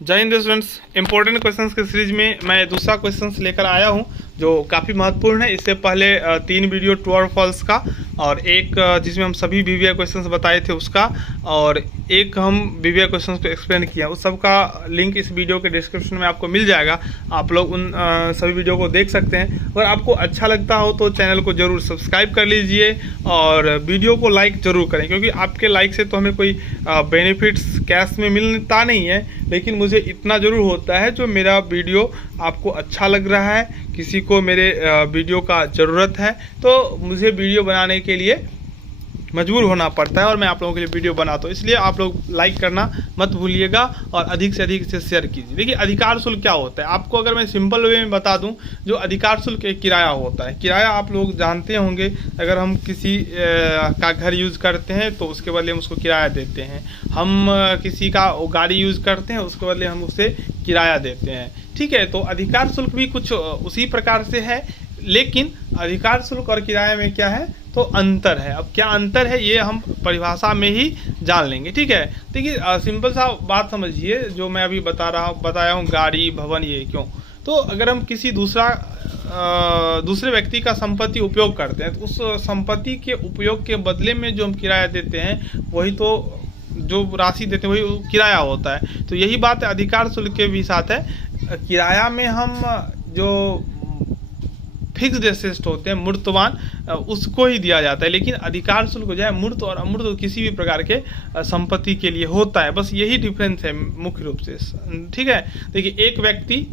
जय Hind students. Important questions के series में मैं दूसरा क्वेश्चंस लेकर आया हूं जो काफ़ी महत्वपूर्ण है। इससे पहले 3 वीडियो ट्रू और फॉल्स का और एक जिसमें हम सभी बीवीआई क्वेश्चंस बताए थे उसका, और एक हम बीवीआई क्वेश्चंस को एक्सप्लेन किया। उस सब का लिंक इस वीडियो के डिस्क्रिप्शन में आपको मिल जाएगा। आप लोग उन सभी वीडियो को देख सकते हैं। अगर आपको अच्छा लगता हो तो चैनल को ज़रूर सब्सक्राइब कर लीजिए और वीडियो को लाइक ज़रूर करें, क्योंकि आपके लाइक से तो हमें कोई बेनिफिट्स कैश में मिलता नहीं है, लेकिन मुझे इतना ज़रूर होता है जो मेरा वीडियो आपको अच्छा लग रहा है, किसी को मेरे वीडियो का ज़रूरत है तो मुझे वीडियो बनाने के लिए मजबूर होना पड़ता है और मैं आप लोगों के लिए वीडियो बनाता हूँ। इसलिए आप लोग लाइक करना मत भूलिएगा और अधिक से अधिक इसे शेयर कीजिए। देखिए, अधिकार शुल्क क्या होता है आपको अगर मैं सिंपल वे में बता दूं, जो अधिकार शुल्क एक किराया होता है। किराया आप लोग जानते होंगे, अगर हम किसी का घर यूज़ करते हैं तो उसके बदले हम उसको किराया देते हैं। हम किसी का गाड़ी यूज़ करते हैं उसके बदले हम उसे किराया देते हैं। ठीक है, तो अधिकार शुल्क भी कुछ उसी प्रकार से है, लेकिन अधिकार शुल्क और किराया में क्या है तो अंतर है। अब क्या अंतर है ये हम परिभाषा में ही जान लेंगे। ठीक है, देखिए सिंपल सा बात समझिए, जो मैं अभी बताया हूँ गाड़ी भवन ये क्यों, तो अगर हम किसी दूसरे व्यक्ति का संपत्ति उपयोग करते हैं तो उस संपत्ति के उपयोग के बदले में जो हम किराया देते हैं वही तो जो राशि देते हैं वही किराया होता है। तो यही बात अधिकार शुल्क के भी साथ है। किराया में हम जो फिक्स्ड एसेट होते हैं मूर्तवान उसको ही दिया जाता है, लेकिन अधिकार शुल्क जो है मूर्त और अमूर्त किसी भी प्रकार के संपत्ति के लिए होता है। बस यही डिफरेंस है मुख्य रूप से। ठीक है, देखिए एक व्यक्ति,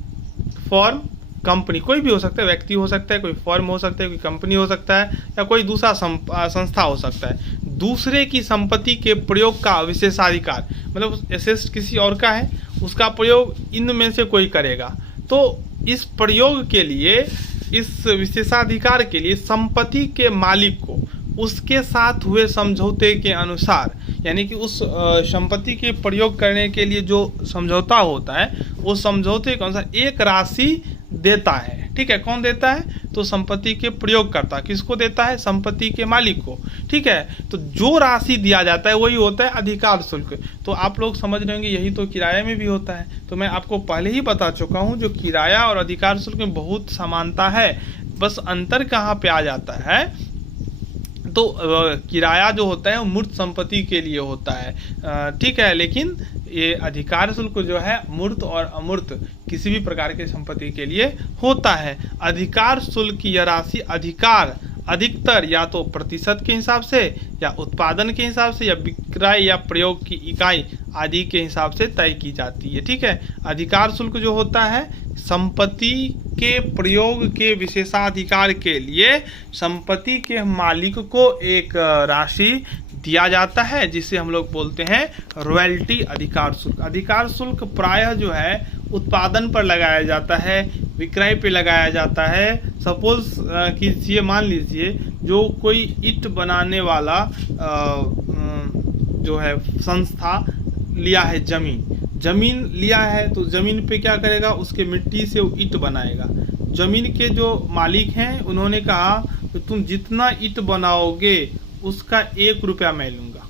फॉर्म, कंपनी, कोई भी हो सकता है, व्यक्ति हो सकता है, कोई फॉर्म हो सकता है, कोई कंपनी हो सकता है, या कोई दूसरा संस्था हो सकता है। दूसरे की संपत्ति के प्रयोग का विशेषाधिकार, मतलब एसेट किसी और का है, उसका प्रयोग इनमें से कोई करेगा तो इस प्रयोग के लिए, इस विशेषाधिकार के लिए संपत्ति के मालिक को उसके साथ हुए समझौते के अनुसार, यानी कि उस संपत्ति के प्रयोग करने के लिए जो समझौता होता है उस समझौते के अनुसार एक राशि देता है। ठीक है, कौन देता है तो संपत्ति के प्रयोगकर्ता। किसको देता है? संपत्ति के मालिक को। ठीक है, तो जो राशि दिया जाता है वही होता है अधिकार शुल्क। तो आप लोग समझ रहे होंगे यही तो किराया में भी होता है। तो मैं आपको पहले ही बता चुका हूँ जो किराया और अधिकार शुल्क में बहुत समानता है, बस अंतर कहाँ पे आ जाता है तो किराया जो होता है वो मूर्त संपत्ति के लिए होता है। ठीक है, लेकिन ये अधिकार शुल्क जो है मूर्त और अमूर्त किसी भी प्रकार के संपत्ति के लिए होता है। अधिकार शुल्क की यह राशि अधिकार अधिकतर या तो प्रतिशत के हिसाब से, या उत्पादन के हिसाब से, या विक्रय या प्रयोग की इकाई आदि के हिसाब से तय की जाती है। ठीक है, अधिकार शुल्क जो होता है संपत्ति के प्रयोग के विशेषाधिकार के लिए संपत्ति के मालिक को एक राशि दिया जाता है, जिसे हम लोग बोलते हैं रॉयल्टी अधिकार शुल्क। अधिकार शुल्क प्रायः जो है उत्पादन पर लगाया जाता है, विक्रय पे लगाया जाता है। सपोज कीजिए, मान लीजिए जो कोई ईंट बनाने वाला जो है संस्था लिया है, जमीन लिया है, तो जमीन पे क्या करेगा, उसके मिट्टी से वो ईंट बनाएगा। जमीन के जो मालिक हैं उन्होंने कहा कि तुम जितना ईंट बनाओगे उसका 1 रुपया मैं लूँगा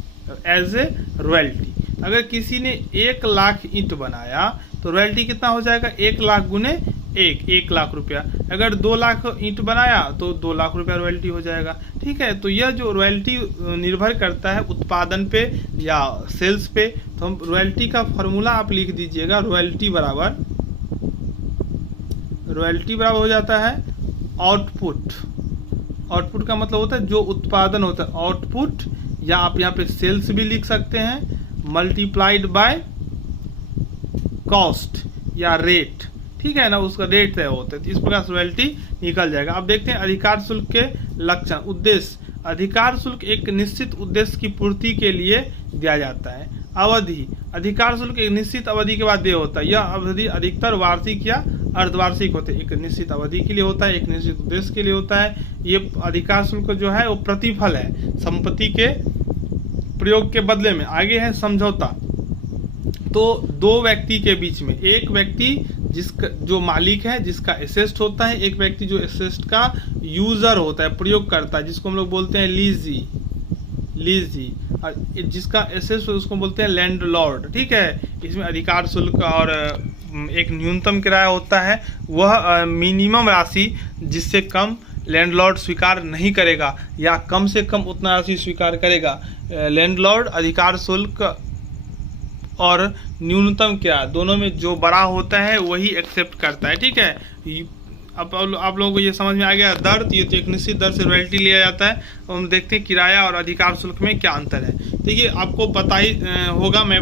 एज ए रॉयल्टी। अगर किसी ने 1 लाख ईंट बनाया तो रॉयल्टी कितना हो जाएगा, 1 लाख गुने 1 लाख रुपया। अगर 2 लाख ईंट बनाया तो 2 लाख रुपया रॉयल्टी हो जाएगा। ठीक है, तो यह जो रॉयल्टी निर्भर करता है उत्पादन पे या सेल्स पे। तो हम रॉयल्टी का फॉर्मूला आप लिख दीजिएगा, रॉयल्टी बराबर हो जाता है आउटपुट। आउटपुट का मतलब होता है जो उत्पादन होता है, आउटपुट, या आप यहाँ पे सेल्स भी लिख सकते हैं, मल्टीप्लाइड बाय कॉस्ट या रेट। ठीक है ना, उसका रेट तय होता है, तो इस प्रकार से रॉयल्टी निकल जाएगा। अब देखते हैं अधिकार शुल्क के लक्षण। उद्देश्य, अधिकार शुल्क एक निश्चित उद्देश्य की पूर्ति के लिए दिया जाता है। अवधि, अधिकार शुल्क एक निश्चित अवधि के बाद देय होता है। यह अवधि अधिकतर वार्षिक या अर्धवार्षिक होते हैं। एक निश्चित अवधि के लिए होता है, एक निश्चित उद्देश्य के लिए होता है। ये अधिकार शुल्क जो है वो प्रतिफल है संपत्ति के प्रयोग के बदले में। आगे है समझौता, तो 2 व्यक्ति के बीच में, एक व्यक्ति जिसका जो मालिक है, जिसका एसेट होता है, एक व्यक्ति जो एसेट का यूजर होता है, प्रयोग करता है, जिसको हम लोग बोलते हैं लीजी। और जिसका एसेस उसको बोलते हैं लैंडलॉर्ड, ठीक है। इसमें अधिकार शुल्क और एक न्यूनतम किराया होता है, वह मिनिमम राशि जिससे कम लैंडलॉर्ड स्वीकार नहीं करेगा या कम से कम उतना राशि स्वीकार करेगा। लैंडलॉर्ड अधिकार शुल्क और न्यूनतम किराया दोनों में जो बड़ा होता है वही एक्सेप्ट करता है, ठीक है। अब आप लोगों को ये समझ में आ गया दर, ये तो एक निश्चित दर से रॉयल्टी लिया जाता है। और हम देखते हैं किराया और अधिकार शुल्क में क्या अंतर है। देखिए आपको पता ही होगा, मैं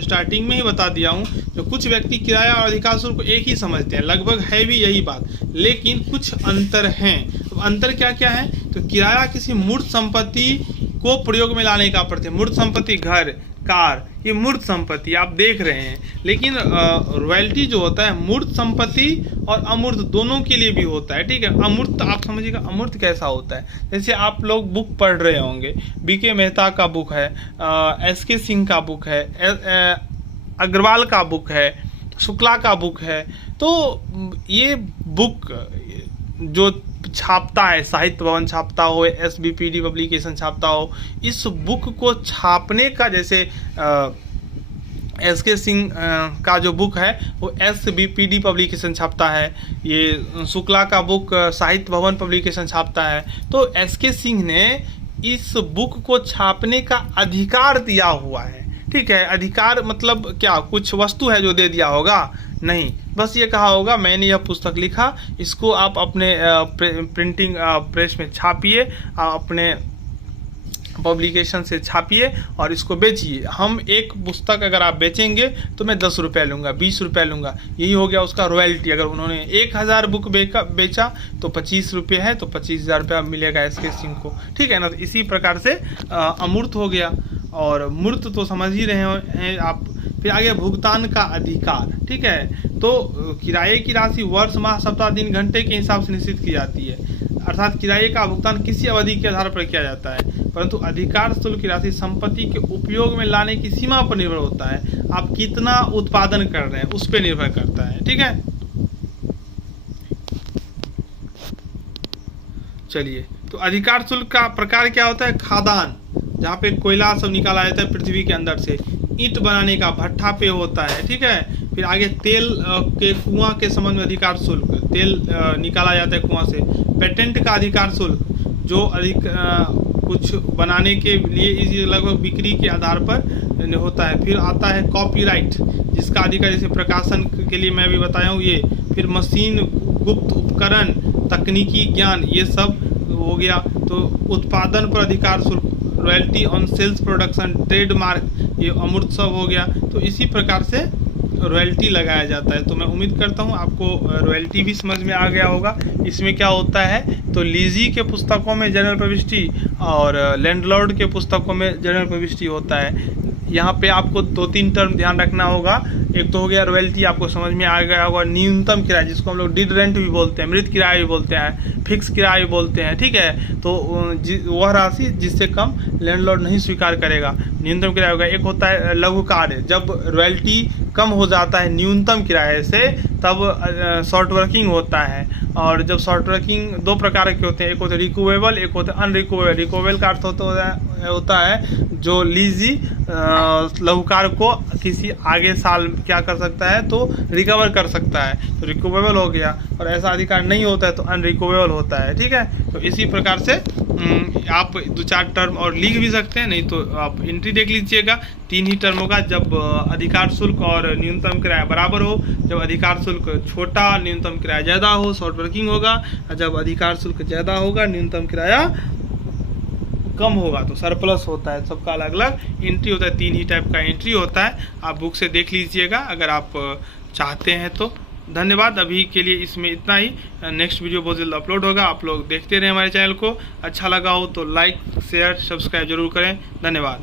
स्टार्टिंग में ही बता दिया हूँ, जो कुछ व्यक्ति किराया और अधिकार शुल्क को एक ही समझते हैं, लगभग है भी यही बात, लेकिन कुछ अंतर हैं। तो अंतर क्या क्या है? तो किराया किसी मूर्त संपत्ति को प्रयोग में लाने का प्रत्यय, मूर्त संपत्ति घर कार, ये मूर्त संपत्ति आप देख रहे हैं। लेकिन रॉयल्टी जो होता है मूर्त संपत्ति और अमूर्त दोनों के लिए भी होता है, ठीक है। अमूर्त आप समझिएगा, अमूर्त कैसा होता है, जैसे आप लोग बुक पढ़ रहे होंगे, बीके मेहता का बुक है, एसके सिंह का बुक है, अग्रवाल का बुक है, शुक्ला का बुक है। तो ये बुक जो छापता है, साहित्य भवन छापता हो, SBPD पब्लिकेशन छापता हो, इस बुक को छापने का, जैसे SK सिंह का जो बुक है वो SBPD पब्लिकेशन छापता है, ये शुक्ला का बुक साहित्य भवन पब्लिकेशन छापता है। तो SK सिंह ने इस बुक को छापने का अधिकार दिया हुआ है, ठीक है। अधिकार मतलब क्या, कुछ वस्तु है जो दे दिया होगा? नहीं, बस ये कहा होगा मैंने यह पुस्तक लिखा, इसको आप अपने प्रिंटिंग प्रेस में छापिए, अपने पब्लिकेशन से छापिए और इसको बेचिए। हम एक पुस्तक अगर आप बेचेंगे तो मैं 10 रुपये लूँगा, 20 रुपये लूँगा, यही हो गया उसका रॉयल्टी। अगर उन्होंने 1000 बुक बेचा तो 25 रुपये है, तो 25,000 रुपया मिलेगा SK सिंह को, ठीक है ना। तो इसी प्रकार से अमूर्त हो गया, और मूर्त तो समझ ही रहे हैं आप। फिर आगे भुगतान का अधिकार, ठीक है। तो किराए की राशि वर्ष माह सप्ताह दिन घंटे के हिसाब से निश्चित की जाती है, अर्थात किराए का भुगतान किसी अवधि के आधार पर किया जाता है, परंतु अधिकार शुल्क की राशि संपत्ति के उपयोग में लाने की सीमा पर निर्भर होता है। आप कितना उत्पादन कर रहे हैं उस पर निर्भर करता है, ठीक है। चलिए, तो अधिकार शुल्क का प्रकार क्या होता है? खादान, जहाँ पे कोयला सब निकाला जाता है पृथ्वी के अंदर से, ईंट बनाने का भट्ठा पे होता है, ठीक है। फिर आगे तेल के कुआं के संबंध में अधिकार शुल्क, तेल निकाला जाता है कुआं से। पेटेंट का अधिकार शुल्क, जो कुछ बनाने के लिए इसी लगभग बिक्री के आधार पर होता है। फिर आता है कॉपीराइट, जिसका अधिकार जैसे प्रकाशन के लिए मैं भी बताया हूँ ये। फिर मशीन, गुप्त उपकरण, तकनीकी ज्ञान, ये सब हो गया। तो उत्पादन पर अधिकार शुल्क, royalty on sales production, trademark, ये अमूर्त सब हो गया। तो इसी प्रकार से रॉयल्टी लगाया जाता है। तो मैं उम्मीद करता हूँ आपको रॉयल्टी भी समझ में आ गया होगा। इसमें क्या होता है, तो लीजी के पुस्तकों में जनरल प्रविष्टि और लैंडलॉर्ड के पुस्तकों में जनरल प्रविष्टि होता है। यहाँ पे आपको 2-3 टर्म ध्यान रखना होगा। एक तो हो गया रॉयल्टी, आपको समझ में आ गया होगा। न्यूनतम किराया, जिसको हम लोग डिड रेंट भी बोलते हैं, मृत किराया भी बोलते हैं, फिक्स किराया भी बोलते हैं, ठीक है। तो वह राशि जिससे कम लैंडलॉर्ड नहीं स्वीकार करेगा, न्यूनतम किराया होगा। एक होता है लघु कार्य, जब रॉयल्टी कम हो जाता है न्यूनतम किराए से, तब शॉर्ट वर्किंग होता है। और जब शॉर्ट वर्किंग 2 प्रकार के होते हैं, एक होते हैं रिकूवेबल, एक होते हैं अनरिकूवेबल। रिकूवेबल का अर्थ होता है जो लीजी लघुकार को किसी आगे साल क्या कर सकता है, तो रिकवर कर सकता है, तो रिकूवेबल हो गया। और ऐसा अधिकार नहीं होता है तो अनरिकूवेबल होता है, ठीक है। तो इसी प्रकार से आप 2-4 टर्म और लिख भी सकते हैं, नहीं तो आप एंट्री देख लीजिएगा। 3 ही टर्म होगा, जब अधिकार शुल्क और न्यूनतम किराया बराबर हो, जब अधिकार शुल्क छोटा न्यूनतम किराया ज़्यादा हो, शॉर्ट वर्किंग होगा, और जब अधिकार शुल्क ज़्यादा होगा न्यूनतम किराया कम होगा तो सरप्लस होता है। सबका अलग अलग एंट्री होता है, 3 ही टाइप का एंट्री होता है। आप बुक से देख लीजिएगा अगर आप चाहते हैं तो। धन्यवाद, अभी के लिए इसमें इतना ही। नेक्स्ट वीडियो बहुत जल्द अपलोड होगा, आप लोग देखते रहें हमारे चैनल को। अच्छा लगा हो तो लाइक, शेयर, सब्सक्राइब जरूर करें। धन्यवाद।